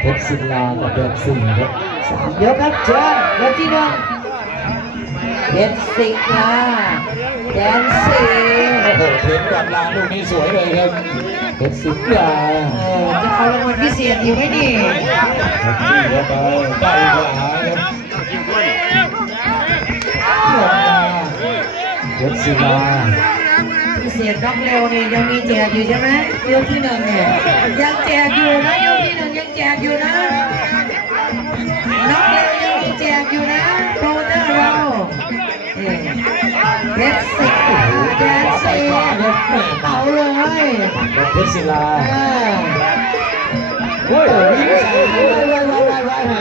เพชรศิลากับแดนสี่ครับสามยกครับเชิญยกที่หนึ่งเพชรสิงลาแดนสี่โอ้โหเพชรกำลาลูกนี้สวยเลยครับเพชรศิลาเออจะเอารางวัลพิเศษอยู่ไหมนี่ครับที่เข้าไปได้ขวาครับลงมาเพชรศิลาพิเศษน็อกเร็วนี่ยังมีแจกอยู่ใช่ไหมยกที่หนึ่งเนี่ยยังแจกอยู่นะยกที่หนึ่งยังแจกอยู่นะน็อกเร็วยังมีแจกอยู่นะโปรเตอร์เราเพชรสิงลาแดนสี่เอาเลยเพชรศิลาโอ้ยวิ่งใส่ไว้ไว้ไว้ไว้ไว้ไว้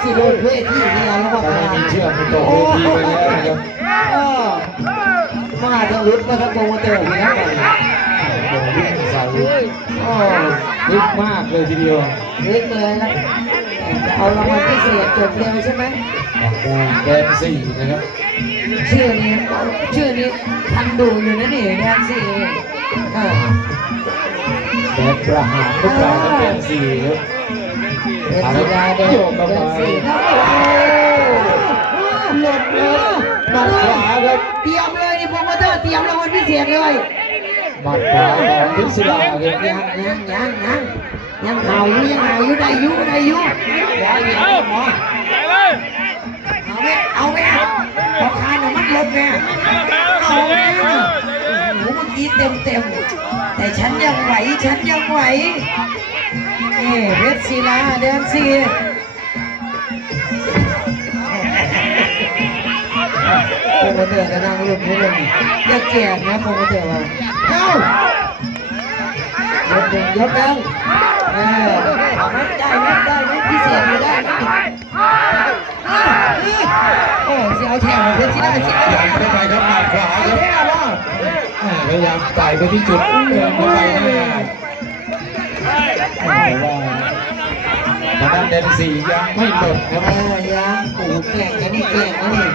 สิโดนเวทีนี่เราแล้วก็มีเชือกมันตกเวทีไปแล้วนะครับมาจะลุดมาทั้งโปรโมเตอร์นี่นะโดนวิ่งใส่ โอ้ลึกมากเลยทีเดียวลึกเลยนะจะเอารางวัลพิเศษจบเร็วใช่ไหมแดนสี่นะครับ ชื่อนี้ชื่อนี้ทันดูอยู่นะนี่แดนสี่เออแดนประหารลูกเราครับแดนสี่ครับเดนสีดาแดนโยกเข้าแดไปนสี่ครับโอ้โหหลุดเลยหมัดขวาครับเตรียมเลยนี่โปรโมเตอร์เตรียมรางวัลพิเศษเลย หมัดขวาของเพชรศิลาครับยังยังยังยังยังเห่าอยู่ยังเห่าอยู่ได้อยู่ได้อยู่อย่าอย่าหมอเอาไหมเอาไหมพอคานออกมันลบแม่เอาไหมโอ้โหเมื่อกี้เต็มเต็มแต่ฉันยังไหวฉันยังไหวนี่เพชรศิลาเดินสี่ โปรโมเตอร์ก็นั่งลุ้นอยู่เลยอย่าแจกนะโปรโมเตอร์ว่าเอ้ายกหนึ่งยกหนึ่งเออเอาไมได้ไหมได้ไหมพิเศษอยู่ได้ไหมโอ้เสียวแถวเพชรที่ได้เสียวแถวเข้าไปครับหมัดขวาครับแถวแล้วอ่าพยายามไต่ไปที่จุดเดินเข้าไปหน้าแต่ว่าทางด้านแดนสียังไม่หมดครับยังโอ้แกล้งกันนี่แกล้งกันนี่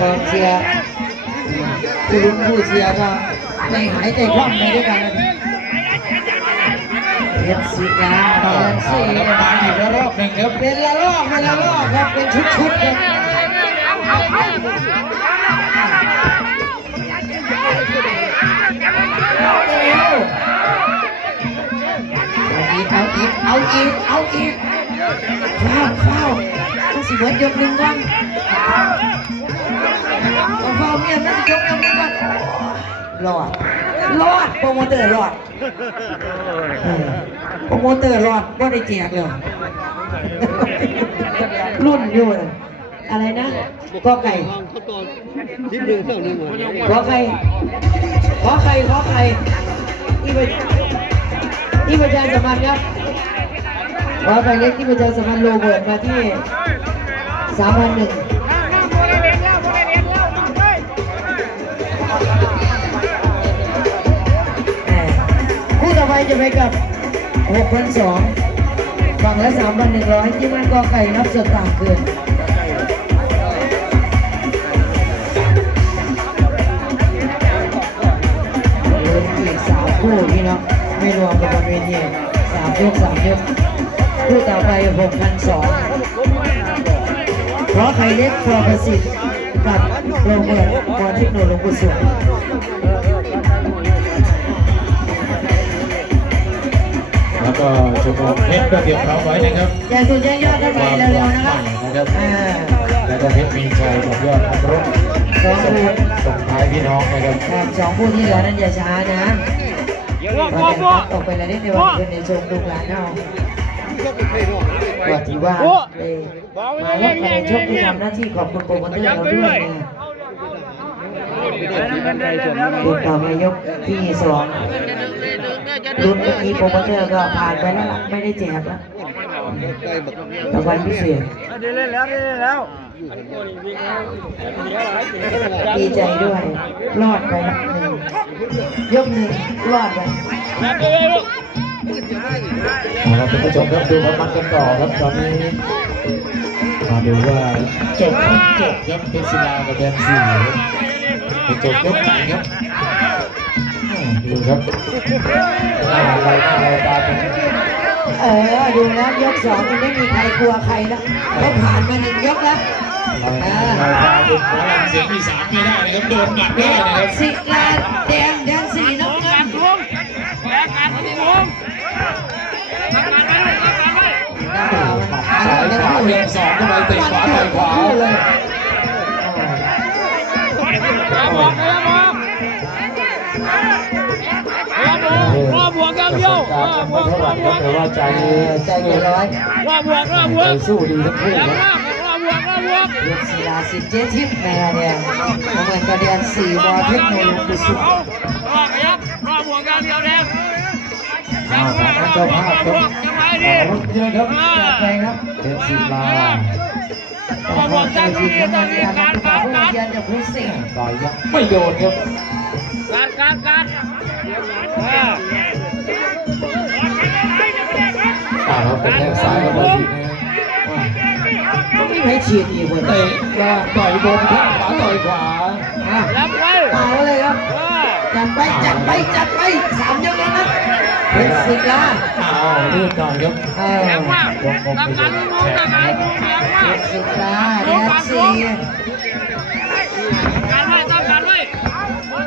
กองเชียร์ผู้ลุ้นผู้เชียร์ก็ใจหายใจคว่ำไปด้วยกันเพชรศิลาเดินเอาสี่ละครับมาอีกแล้วรอบหนึ่งครับเป็นละลอกเป็นละลอกครับเป็นชุดๆครับเอาอีกเอาอีกเอาอีกเอาอีกเฝ้าเฝ้าต้องสิเบิดยกหนึ่งก่อน เอาเฝ้าเมียมันสิยกยกหนึ่ก่อนรอด รอดโปรโมเตอร์รอดเออโปรโมเตอร์รอดไม่ได้แจกเลยรุ่นอยู่เลยอะไรนะกอไก่นิดนึงเท่านึงหมดขอไข่ขอไข่ขอไข่ที่ประที่ประชาสัมพันธ์ครับ ขอไข่เล็กที่ประชาสัมพันธ์โรเบิร์ตมาที่สามพันหนึ่ง จะไปกับหกพันสองฝั่งละสามพันหนึ่งร้อยที่มันกอไก่นับส่วนต่างเกินอีกสามคู่พี่น้องไม่รวมกับบนเวทีสามยกสามยกคู่ต่อไปหกพันสองเพราะไข่เล็กพอประสิทธิ์กับโรเบิร์ตพรเทคโนโลยีสุด แล้วก็ชมรมเพชรก็เตรียมพร้อมไว้นะครับอย่าสูญแย่งยอดกันไปความเร็วๆนะครับนะครับอ่าแล้วก็เพชรมีชัยกับยอดนักรบสองส่งคู่ส่งท้ายพี่น้องนะครับครับสองคู่ที่เหลือนั้นอย่าช้านะเราจะตกไปแล้วได้ในวันคืนในชมลูกหลานเอาว่าที่ว่าเอ่อมาแล้วใครชกที่ทำหน้าที่ขอบคุณโปรโมเตอร์เราด้วยนะรุ่นต่อมายกที่สอง รุ่นเมื่อกี้โปรโมเตอร์ก็ผ่านไปแล้วล่ะไม่ได้แจกแล้วรางวัลพิเศษดีใจด้วย รอดไปละหนึ่งยกหนึ่งรอดไปเอาละคุณผู้ชมครับดูมันกันต่อครับตอนนี้มาดูว่าจบจบครับเพชรศิลากับแดนสี่จบยกไหนครับ ดูครับหน้าลอยหน้าลอยตาเป็นเออดูแล้วยกสองมันไม่มีใครกลัวใครแล้วเขาผ่านมาหนึ่งยกแล้วลอยหน้าลอยตาเป็นหมอลำเสียงอีสานไม่ได้นะครับโดนหมัดได้นะครับสิลาแดงแดงสีน้ำเงินสายขวาเรียงสองเข้าไปเตะขวา บวกกันเดียวการยังไม่เท่าไหร่ครับแต่ว่าใจเออใจเย็นร้อยว่าบวกว่าบวใจกสู้ดีทั้งคู่แรงครับมากว่าบวกว่าบวกเรียกศิลาสิทธิ์เจ๊ทิพย์แม่เนี่ยเหมือนกระเดียนสี่วอเทคโนโลยีสุดเอาว่าขยับว่าบวกกันเดียวแดงอ่าทางเจ้าภาพครับยังไงขดีอบคุณเยอะครับจัดไปครับเป็นศิลาขอบคุณใจจริงนะการฝากผู้เรียนจากผู้สิงต่อยยังไม่โดนครับการการการ อ่าครับเป็นแข้งซ้ายกับทีนะไม่ให้ฉีดอีกคนเตะล่างต่อยบนข้งขวาต่อยขวารับไว้เป่าเลยครับจัดไปจัดไปจัดไปสามยกแล้วนะเป็นศิบลาอ้าวเลือดหน่อยครับเออแรงมากวงกลมตั้งไปการเลยมองแฉตั้กงนะการครับมองแรงมากศิลาแดสี่การไว้ต้องการไว้โอ้ย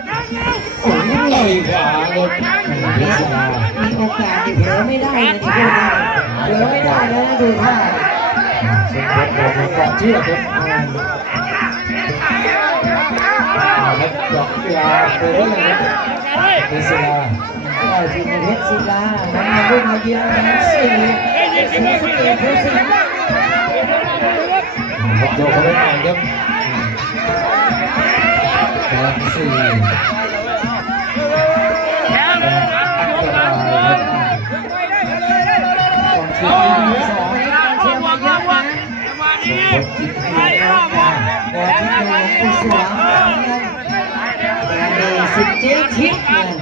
ต่อยขวาครับเป็นศิลามี โอกาสที่เผลอไม่ได้นะที่พูดนะเผลอไม่ได้แล้วนะดูท่าเส้นบนโดนเกาะเชือกครับอ่าแล้วเจาะยาวไปเรื่อยครับการไว้เป็นศิลาก็ทีมเพชรศิลามันมารุ่นมาเยือนแดนสี่สีสะเกดผู้สิงครับโยกเข้าไปใหม่ครับแดงสี่ เงินสิบเจ๊ทิพย์เลย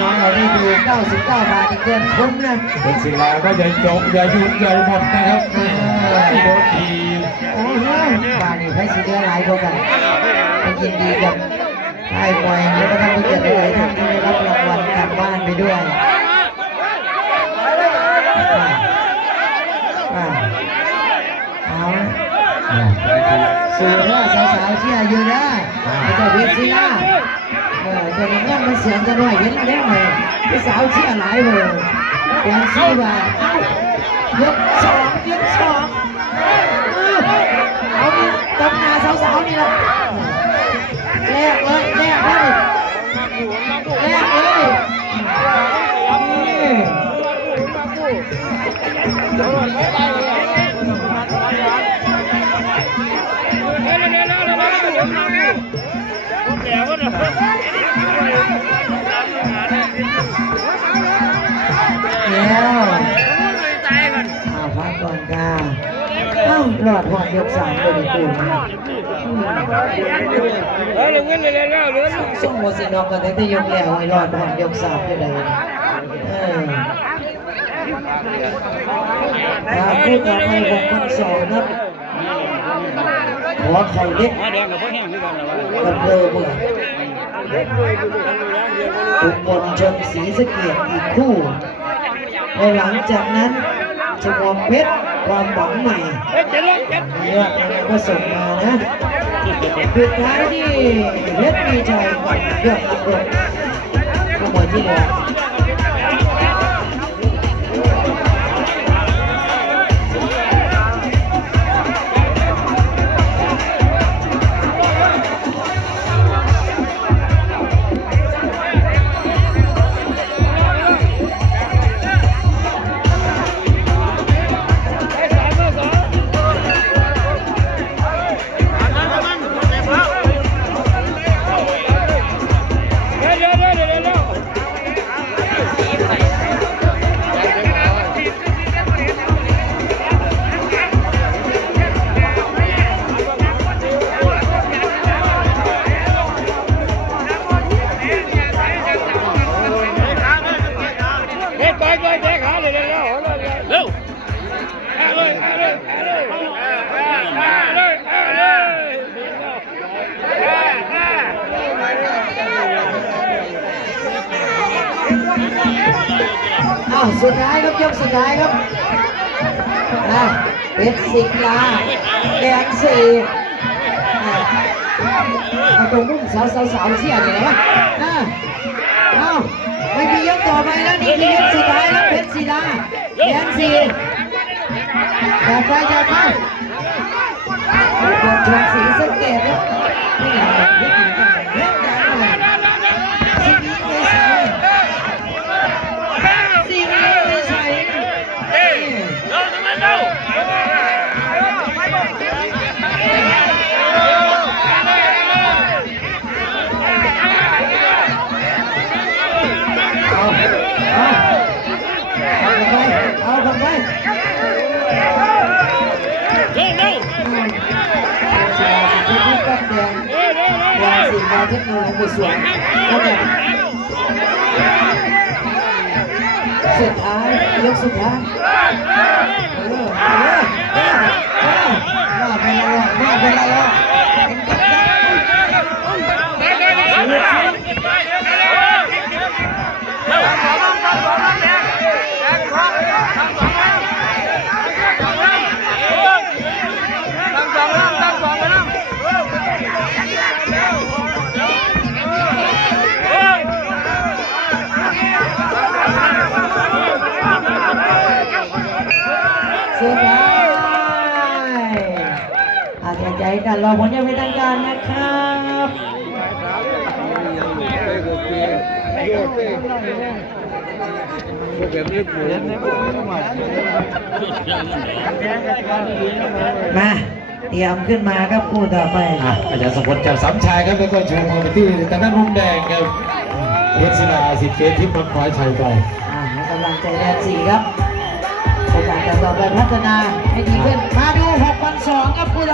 น้องเราได้ดู 99 บาทอีกเกินคุ้มนะเป็นศิลาก็อย่าจบอย่าหยุดอย่าหมดนะครับไม่โดนทีโอ้โหบาทนี่ใครสิเดือหลายกว่ากันไปยินดีกับค่ายมวยแล้วก็ท่านผู้จัดหลายท่านที่ได้รับรางวัลกลับบ้านไปด้วย สื่อว่าสาวๆเชียร์อยู่นะไอ้เจ้าเวชรศิลาเออเจ้านุ่มยังมันเสียงจะหน่อยเห็นแล้วเลยผู้สาวเชียร์หลายเลยเปลี่ยนชื่อว่าเอ้ายกสองยกสองเออเอาตบหน้าสาวๆนี่และ แล้วมาพักก่อนค่ะเอ้าหลอดหอดยกสามเลยดิคุณส่งโมสินอกกันตั้งแต่ยกแล้วไอ้หลอดหอดยกสามเลยเออครับพูดต่อไปของคนสองครับขอไข่เล็กกันเลอเมื่อ อุบลชนศรีสะเกียดอีกคู่ในหลังจากนั้นชมวเพชรความหวังใหม่เยอะก็ส่งมานะปิดท้ายที่เพชรมีชัยกับยอดนักรบผู้มวยที่แล้วาวสุดท้ายครับยกสุดท้ายครับอะเป็นสิงลาแดงสี่เอาตรงมุมสาวสาวสาวเชียเนี่ยนะอะเอาไม่มียกต่อไปแล้วนี่คือยกสุดท้ายครับเพชรศิลาแดงสี่จับไปจับไปกดชมสี เทคโนโลยีสวนแล้วเนี่ยสุดท้ายยกสุดท้ายเออเออเออมาเป็นละล้อมาเป็นละล้อ รอผลยังเป็นทางการนะครับแบบนี้เหมือนมาเตรียมขึ้นมาครับคู่ต่อไปอะอาจารย์สมพลจากสามชายครับแล้วก็ชูมือไปที่ทางด้านมุมแดงครับเพชรศิลาสิทธิ์เกตที่มังคว้าชัยไปอ่าให้กำลังใจแดนสีครับโอกาสต่อไปพัฒนาให้ดีขึ้นมาดูผ